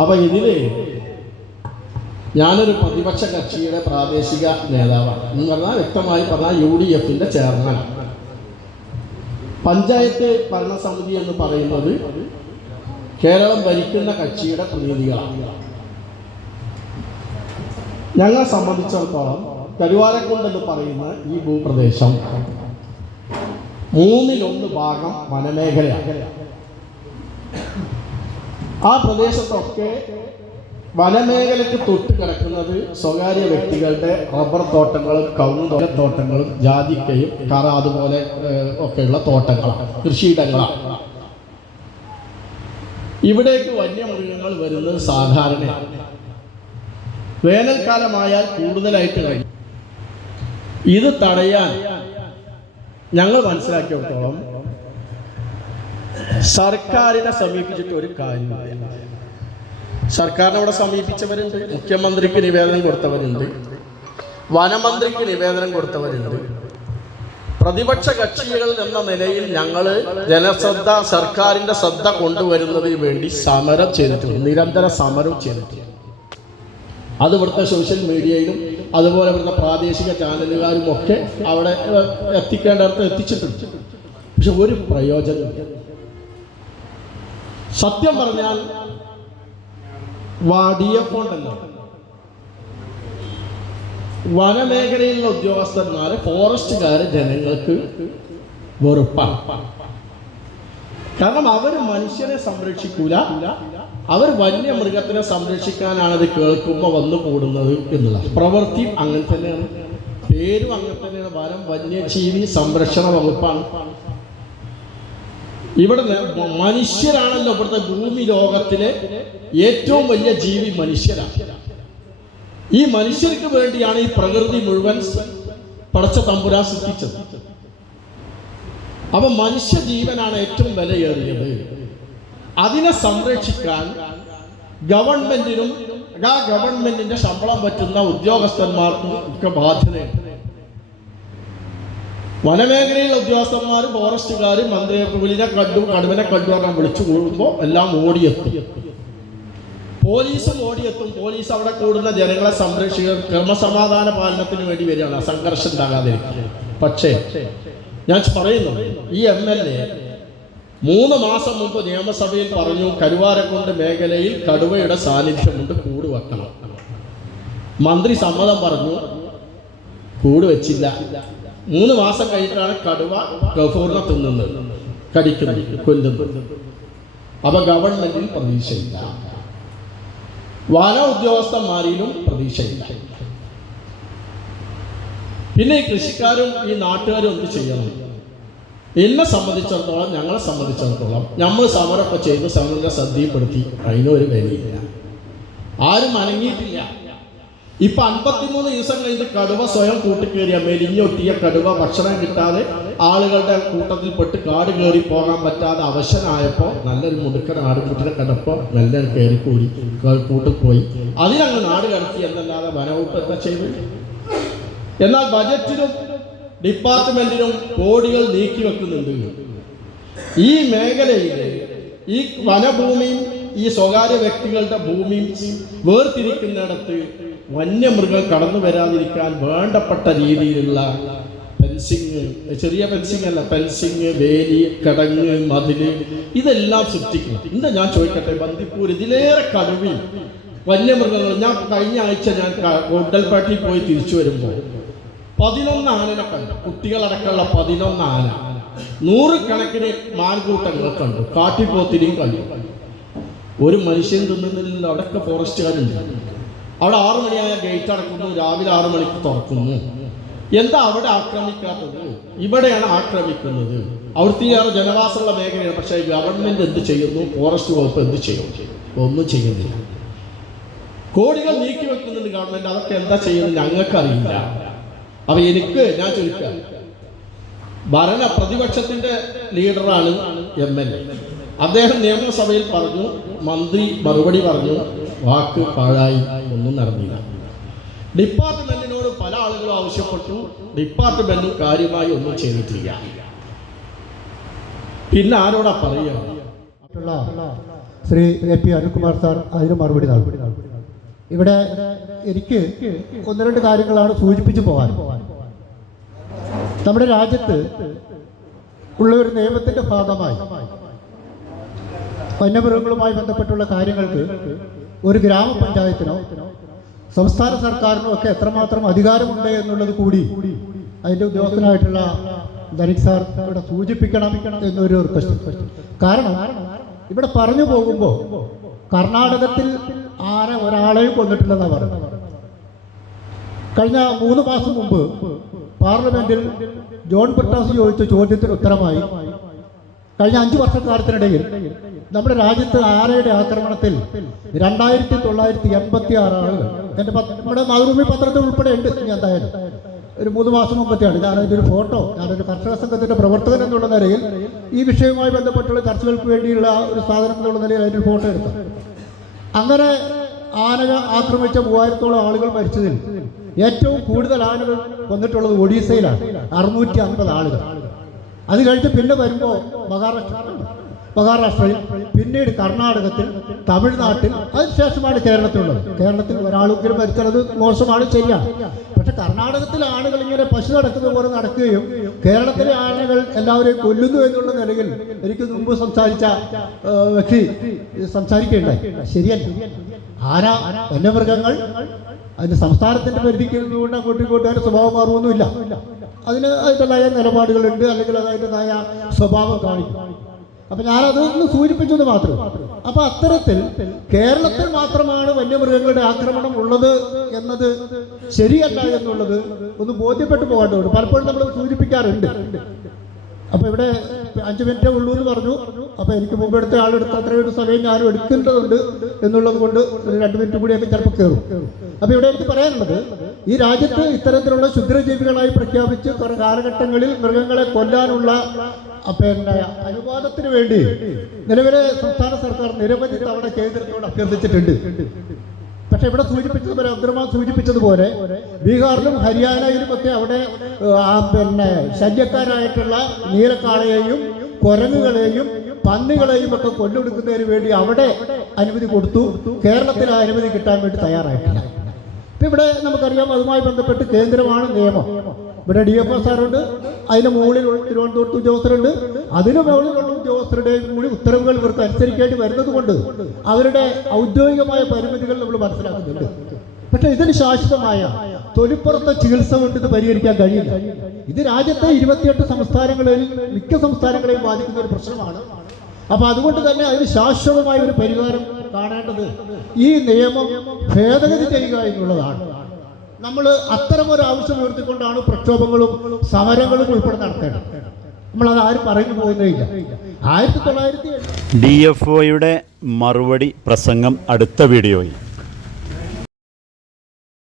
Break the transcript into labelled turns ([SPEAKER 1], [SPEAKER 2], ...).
[SPEAKER 1] അപ്പൊ ഇതിലേ ഞാനൊരു പ്രതിപക്ഷ കക്ഷിയുടെ പ്രാദേശിക നേതാവാണ്. എന്ന് പറഞ്ഞാൽ വ്യക്തമായി പറഞ്ഞാൽ യു ഡി എഫിന്റെ ചെയർമാനാണ്. പഞ്ചായത്ത് ഭരണസമിതി എന്ന് പറയുന്നത് കേരളം ഭരിക്കുന്ന കക്ഷിയുടെ പ്രതിനിധികളാണ്. ഞങ്ങളെ സംബന്ധിച്ചിടത്തോളം കരുവാരക്കുണ്ട് എന്ന് പറയുന്ന ഈ ഭൂപ്രദേശം മൂന്നിലൊന്ന് ഭാഗം വനമേഖലയാണ്. ആ പ്രദേശത്തൊക്കെ വനമേഖലയ്ക്ക് തൊട്ട് കിടക്കുന്നത് സ്വകാര്യ വ്യക്തികളുടെ റബ്ബർ തോട്ടങ്ങളും കവുങ്ങ് തോട്ടങ്ങളും ജാതിക്കയും കറ അതുപോലെ ഒക്കെയുള്ള തോട്ടങ്ങളാണ് കൃഷിയിടങ്ങളാണ്. ഇവിടേക്ക് വന്യമൃഗങ്ങൾ വരുന്നത് സാധാരണ. വേനൽക്കാലമായാൽ കൂടുതലായിട്ട് കഴിയും ഇത് തടയാൻ ഞങ്ങൾ മനസ്സിലാക്കിയിടത്തോളം സർക്കാരിനെ സമീപിച്ചിട്ട് ഒരു കാര്യമില്ല സർക്കാരിനെ അവിടെ സമീപിച്ചവരുണ്ട് മുഖ്യമന്ത്രിക്ക് നിവേദനം കൊടുത്തവരുണ്ട് വനമന്ത്രിക്ക് നിവേദനം കൊടുത്തവരുണ്ട്. പ്രതിപക്ഷ കക്ഷികൾ എന്ന നിലയിൽ ഞങ്ങൾ ജനശ്രദ്ധ സർക്കാരിന്റെ ശ്രദ്ധ കൊണ്ടുവരുന്നതിന് വേണ്ടി സമരം ചെയ്തിട്ടുണ്ട് നിരന്തര സമരം ചെയ്തിട്ടുണ്ട്. അത് ഇവിടുത്തെ സോഷ്യൽ മീഡിയയിലും അതുപോലെ ഇവിടുത്തെ പ്രാദേശിക ചാനലുകാരും ഒക്കെ അവിടെ എത്തിക്കേണ്ടടത്ത് എത്തിച്ചിട്ടുണ്ട്. പക്ഷെ ഒരു പ്രയോജനമില്ല സത്യം പറഞ്ഞാൽ വാടിയ ഫോണ്ടല്ലോ വനമേഖലയിലുള്ള ഉദ്യോഗസ്ഥന്മാരെ ഫോറസ്റ്റുകാര് ജനങ്ങൾക്ക് വെറുപ്പാണ്. കാരണം അവർ മനുഷ്യനെ സംരക്ഷിക്കൂല. അവർ വന്യമൃഗത്തിനെ സംരക്ഷിക്കാനാണ് അത് കേൾക്കുമ്പോൾ വന്നു കൂടുന്നത് എന്നുള്ളത് പ്രവൃത്തി അങ്ങനെ തന്നെയാണ്. പേരും അങ്ങനെ തന്നെയാണ്. വനം വന്യജീവി സംരക്ഷണ വകുപ്പാണ്. ഇവിടെ മനുഷ്യരാണല്ലോ ഇവിടുത്തെ ഭൂമി ലോകത്തിലെ ഏറ്റവും വലിയ ജീവി മനുഷ്യരാണ് ഈ മനുഷ്യർക്ക് വേണ്ടിയാണ് ഈ പ്രകൃതി മുഴുവൻ പടച്ച തമ്പുരാ സൃഷ്ടിച്ചത്. അപ്പൊ മനുഷ്യ ജീവനാണ് ഏറ്റവും വിലയേറിയത്. അതിനെ സംരക്ഷിക്കാൻ ഗവൺമെന്റിനും ആ ഗവൺമെന്റിന്റെ ശമ്പളം പറ്റുന്ന ഉദ്യോഗസ്ഥന്മാർക്കും ഒക്കെ ബാധ്യതയുണ്ട്. വനമേഖലയിലെ ഉദ്യോഗസ്ഥന്മാർ ഫോറസ്റ്റുകാർ മന്ത്രി പുലിനെ കണ്ടു കടുവനെ കണ്ടു പറഞ്ഞാൽ വിളിച്ചു കൂടുമ്പോൾ എല്ലാം ഓടിയെത്തും. പോലീസും ഓടിയെത്തും. പോലീസ് അവിടെ കൂടുന്ന ജനങ്ങളെ സംരക്ഷിക്കുക ക്രമസമാധാന പാലനത്തിന് വേണ്ടി വരികയാണ്. സംഘർഷം ഉണ്ടാകാതിരിക്കുക പക്ഷേ ഞാൻ പറയുന്നു ഈ എം എൽ എ മൂന്ന് മാസം മുമ്പ് നിയമസഭയിൽ പറഞ്ഞു കരുവാരക്കുണ്ട് മേഖലയിൽ കടുവയുടെ സാന്നിധ്യമുണ്ട് കൂട് വെക്കണം. മന്ത്രി സമ്മതം പറഞ്ഞു കൂട് വെച്ചില്ല. മൂന്ന് മാസം കഴിഞ്ഞിട്ടാണ് കടുവ ഗഫൂറിനെ തിന്നുന്നത്. കടിക്കുന്നത് കൊല്ലുന്നത്. അപ്പൊ ഗവൺമെന്റിൽ പ്രതീക്ഷയില്ല. വന ഉദ്യോഗസ്ഥന്മാരിലും പ്രതീക്ഷയില്ല. പിന്നെ ഈ കൃഷിക്കാരും ഈ നാട്ടുകാരും എന്ത് ചെയ്യണം? എന്നെ സംബന്ധിച്ചിടത്തോളം ഞങ്ങളെ സംബന്ധിച്ചിടത്തോളം നമ്മൾ സമരമൊക്കെ ചെയ്ത് സമരത്തെ ശ്രദ്ധയിൽപ്പെടുത്തി. അതിനൊരു വിലയില്ല. ആരും അനങ്ങിയിട്ടില്ല. ഇപ്പൊ അൻപത്തിമൂന്ന് ദിവസം കഴിഞ്ഞ് കടുവ സ്വയം കൂട്ടിക്കേറിയ മെലിഞ്ഞൊട്ടിയ കടുവ ഭക്ഷണം കിട്ടാതെ ആളുകളുടെ കൂട്ടത്തിൽ പെട്ട് കാട് കയറി പോകാൻ പറ്റാതെ അവശനായപ്പോ നല്ലൊരു മുടുക്കൻ ആടുകൂട്ടിനെ കണ്ടപ്പോ മെല്ലെ കയറി കൂടി കൂട്ടിൽ പോയി അതിനങ്ങ് നാട് കടത്തി എന്നല്ലാതെ വനവകുപ്പ് എന്താ ചെയ്തു എന്നാൽ ബജറ്റിനും ഡിപ്പാർട്ട്മെന്റിനും കോടികൾ നീക്കി വെക്കുന്നുണ്ട്. ഈ മേഖലയിൽ ഈ വനഭൂമിയും ഈ സ്വകാര്യ വ്യക്തികളുടെ ഭൂമിയും വേർതിരിക്കുന്നിടത്ത് വന്യമൃഗം കടന്നു വരാതിരിക്കാൻ വേണ്ടപ്പെട്ട രീതിയിലുള്ള ഫെൻസിങ് ചെറിയ ഫെൻസിങ് അല്ല ഫെൻസിങ് വേലി കടങ്ങ് മതിൽ ഇതെല്ലാം സൃഷ്ടിക്കണം എന്താ ഞാൻ ചോദിക്കട്ടെ ബന്ദിപ്പൂർ ഇതിലേറെ കടുവി വന്യമൃഗങ്ങൾ. ഞാൻ കഴിഞ്ഞ ആഴ്ച ഞാൻ ഗുണ്ടൽപേട്ടയിൽ പോയി തിരിച്ചു വരുമ്പോൾ പതിനൊന്ന് ആനനെ കണ്ടു. കുട്ടികളടക്കമുള്ള പതിനൊന്ന് ആന. നൂറുകണക്കിന് മാൻകൂട്ടങ്ങൾ കണ്ടു. കാട്ടിപ്പോത്തിരിയും കണ്ടു. ഒരു മനുഷ്യൻ തിന്നുന്നില്ല അവിടെയൊക്കെ ഫോറസ്റ്റുകാരുണ്ട് അവിടെ ആറു മണിയായ ഗേറ്റ് അടക്കുന്നു. രാവിലെ ആറു മണിക്ക് തുറക്കുന്നു. എന്താ അവിടെ ആക്രമിക്കാത്തത്? ഇവിടെയാണ് ആക്രമിക്കുന്നത്. അവിടുത്തെ ജനവാസമുള്ള മേഖലയാണ്. പക്ഷേ ഗവൺമെന്റ് എന്ത് ചെയ്യുന്നു? ഫോറസ്റ്റ് വകുപ്പ് എന്ത് ചെയ്യും? ഒന്നും ചെയ്യുന്നില്ല. കോടികൾ നീക്കി വെക്കുന്നുണ്ട് ഗവൺമെന്റ് അതൊക്കെ എന്താ ചെയ്യുന്നത്? ഞങ്ങൾക്കറിയില്ല. അപ്പൊ എനിക്ക് ഞാൻ ചോദിക്കാം. ഭരണ പ്രതിപക്ഷത്തിന്റെ ലീഡറാണ് എം എൽ എ. അദ്ദേഹം നിയമസഭയിൽ പറഞ്ഞു മന്ത്രി മറുപടി പറഞ്ഞു വാക്ക് പാഴായി. ഒന്നും നടന്നില്ല. ഡിപ്പാർട്ട്മെന്റിനോട് പല ആളുകളും ആവശ്യപ്പെട്ടു. ഡിപ്പാർട്ട്മെന്റ് കാര്യമായി ഒന്നും ചെയ്തിട്ടില്ല. പിന്നെ ആരോടാ പറയുക?
[SPEAKER 2] ശ്രീ എ പി സാർ അതിന് മറുപടി ഇവിടെ എനിക്ക് ഒന്ന് രണ്ട് കാര്യങ്ങളാണ് സൂചിപ്പിച്ചു പോകാൻ. നമ്മുടെ രാജ്യത്ത് ഉള്ള ഒരു നിയമത്തിന്റെ ഭാഗമായി വന്യമൃഗങ്ങളുമായി ബന്ധപ്പെട്ടുള്ള കാര്യങ്ങൾക്ക് ഒരു ഗ്രാമപഞ്ചായത്തിനോ സംസ്ഥാന സർക്കാരിനൊക്കെ എത്രമാത്രം അധികാരമുണ്ട് എന്നുള്ളത് കൂടി അതിന്റെ ഉദ്യോഗസ്ഥനായിട്ടുള്ള ധനിക് സാർ ഇവിടെ സൂചിപ്പിക്കണം എന്നൊരു റിക്വസ്റ്റ് കാരണം ഇവിടെ പറഞ്ഞു പോകുമ്പോൾ കർണാടകത്തിൽ ആരെ ഒരാളെയും കൊന്നിട്ടില്ലെന്നാണ് പറയുന്നത്. കഴിഞ്ഞ മൂന്ന് മാസം മുമ്പ് പാർലമെന്റിൽ ജോൺ ബ്രിട്ടാസ് ചോദിച്ച ചോദ്യത്തിന് ഉത്തരമായി കഴിഞ്ഞ അഞ്ചു വർഷക്കാലത്തിനിടയിൽ നമ്മുടെ രാജ്യത്ത് ആരയുടെ ആക്രമണത്തിൽ രണ്ടായിരത്തി തൊള്ളായിരത്തി എൺപത്തി ആറ് ആളുകൾ എന്റെ നമ്മുടെ മാതൃഭൂമി പത്രത്തിൽ ഉൾപ്പെടെ ഉണ്ട് ഞാൻ എന്തായാലും ഒരു മൂന്ന് മാസം മുമ്പത്തെയാണ്. ഞാൻ അതിന്റെ ഒരു ഫോട്ടോ ഞാനൊരു കർഷക സംഘത്തിന്റെ പ്രവർത്തകൻ എന്നുള്ള നിലയിൽ ഈ വിഷയവുമായി ബന്ധപ്പെട്ടുള്ള ചർച്ചകൾക്ക് വേണ്ടിയുള്ള ഒരു സാധനം എന്നുള്ള നിലയിൽ അതിന്റെ ഫോട്ടോ എടുത്തു. അങ്ങനെ ആനകൾ ആക്രമിച്ച മൂവായിരത്തോളം ആളുകൾ മരിച്ചതിൽ ഏറ്റവും കൂടുതൽ ആനകൾ കൊന്നിട്ടുള്ളത് ഒഡീസയിലാണ്. അറുന്നൂറ്റി അൻപത് ആളുകൾ. അത് കഴിഞ്ഞ് പിന്നെ വരുമ്പോൾ മഹാരാഷ്ട്ര. മഹാരാഷ്ട്രയിൽ പിന്നീട് കർണാടകത്തിൽ തമിഴ്നാട്ടിൽ അതിനുശേഷമാണ് കേരളത്തിലുള്ളത്. കേരളത്തിൽ ഒരാളെങ്കിലും മരിച്ചത് മോശമാണ് ശരിയാണ്. പക്ഷെ കർണാടകത്തിൽ ആളുകൾ ഇങ്ങനെ പശു നടക്കുന്ന പോലെ നടക്കുകയും കേരളത്തിലെ ആളുകൾ എല്ലാവരെയും കൊല്ലുന്നു എന്നുള്ള നിലയിൽ എനിക്ക് മുമ്പ് സംസാരിച്ച വ്യക്തി സംസാരിക്കുകയുണ്ടായി ശരിയല്ല? ആന വന്യമൃഗങ്ങൾ? അതിന് സംസ്ഥാനത്തിന്റെ പരിധിക്ക് അതിന്റെ സ്വഭാവം മാറുമൊന്നുമില്ല. അതിന് അതിന്റെതായ നിലപാടുകളുണ്ട് അല്ലെങ്കിൽ അത് അതിന്റെതായ സ്വഭാവം കാണിക്കും. അപ്പൊ ഞാനത് ഒന്ന് സൂചിപ്പിച്ചത് മാത്രം. അപ്പൊ അത്തരത്തിൽ കേരളത്തിൽ മാത്രമാണ് വന്യമൃഗങ്ങളുടെ ആക്രമണം ഉള്ളത് എന്നത് ശരിയല്ല എന്നുള്ളത് ഒന്ന് ബോധ്യപ്പെട്ടു പോകേണ്ടതുണ്ട്. പലപ്പോഴും നമ്മൾ സൂചിപ്പിക്കാറുണ്ട്. അപ്പൊ ഇവിടെ അഞ്ച് മിനിറ്റേ ഉള്ളൂ എന്ന് പറഞ്ഞു. അപ്പൊ എനിക്ക് മുമ്പ് എടുത്ത ആളെടുത്ത അത്രയും ഒരു സമയം ഞാനും എടുക്കേണ്ടതുണ്ട് എന്നുള്ളത് കൊണ്ട് ഒരു രണ്ട് മിനിറ്റ് കൂടിയൊക്കെ ചിലപ്പോൾ കയറും അപ്പൊ ഇവിടെ എനിക്ക് പറയാനുള്ളത് ഈ രാജ്യത്ത് ഇത്തരത്തിലുള്ള ക്ഷുദ്രജീവികളായി പ്രഖ്യാപിച്ച് കുറെ കാലഘട്ടങ്ങളിൽ മൃഗങ്ങളെ കൊല്ലാനുള്ള പിന്നെ അനുവാദത്തിന് വേണ്ടി നിലവിലെ സംസ്ഥാന സർക്കാർ നിരവധി തവണ കേന്ദ്രത്തോട് അഭ്യർത്ഥിച്ചിട്ടുണ്ട്. പക്ഷെ ഇവിടെ സൂചിപ്പിച്ചതുപോലെ അബ്ദുറഹ്മാൻ സൂചിപ്പിച്ചതുപോലെ ബീഹാറിലും ഹരിയാനയിലും ഒക്കെ അവിടെ പിന്നെ ശല്യക്കാരായിട്ടുള്ള നീലക്കാളയെയും കുരങ്ങുകളെയും പന്നികളെയും ഒക്കെ കൊല്ലൊടുക്കുന്നതിന് വേണ്ടി അവിടെ അനുമതി കൊടുത്തു. കേരളത്തിൽ ആ അനുമതി കിട്ടാൻ വേണ്ടി തയ്യാറായിട്ടില്ല. ഇപ്പൊ ഇവിടെ നമുക്കറിയാം അതുമായി ബന്ധപ്പെട്ട് കേന്ദ്രമാണ് നിയമം. ഇവിടെ ഡി എഫ് എസ് ആറുണ്ട് അതിന് മുകളിൽ തിരുവനന്തപുരത്ത് ഉദ്യോഗസ്ഥരുണ്ട്. അതിന് മുകളിലുള്ള ഉദ്യോഗസ്ഥരുടെയും കൂടി ഉത്തരവുകൾ ഇവർക്ക് അനുസരിക്കേണ്ടി വരുന്നത് കൊണ്ട് അവരുടെ ഔദ്യോഗികമായ പരിമിതികൾ നമ്മൾ മനസ്സിലാക്കുന്നുണ്ട്. പക്ഷെ ഇതിന് ശാശ്വതമായ തൊലിപ്പുറത്തെ ചികിത്സ കൊണ്ട് ഇത് പരിഹരിക്കാൻ കഴിയില്ല. ഇത് രാജ്യത്തെ ഇരുപത്തിയെട്ട് സംസ്ഥാനങ്ങളിൽ മിക്ക സംസ്ഥാനങ്ങളെയും ബാധിക്കുന്ന ഒരു പ്രശ്നമാണ്. അപ്പൊ അതുകൊണ്ട് തന്നെ അതിന് ശാശ്വതമായ ഒരു പരിഹാരം കാണേണ്ടത് ഈ നിയമം ഭേദഗതി ചെയ്യുക എന്നുള്ളതാണ്. നമ്മൾ അത്തരം ഒരു ആവശ്യം ഉയർത്തിക്കൊണ്ടാണ് പ്രക്ഷോഭങ്ങളും സമരങ്ങളും ഉൾപ്പെടെ നടത്തേണ്ടത്. നമ്മൾ അത് ആരും പറഞ്ഞു പോകുന്നില്ല ആയിരത്തി തൊള്ളായിരത്തി
[SPEAKER 3] ഡി എഫ് ഒയുടെ മറുപടി പ്രസംഗം അടുത്ത വീഡിയോയിൽ.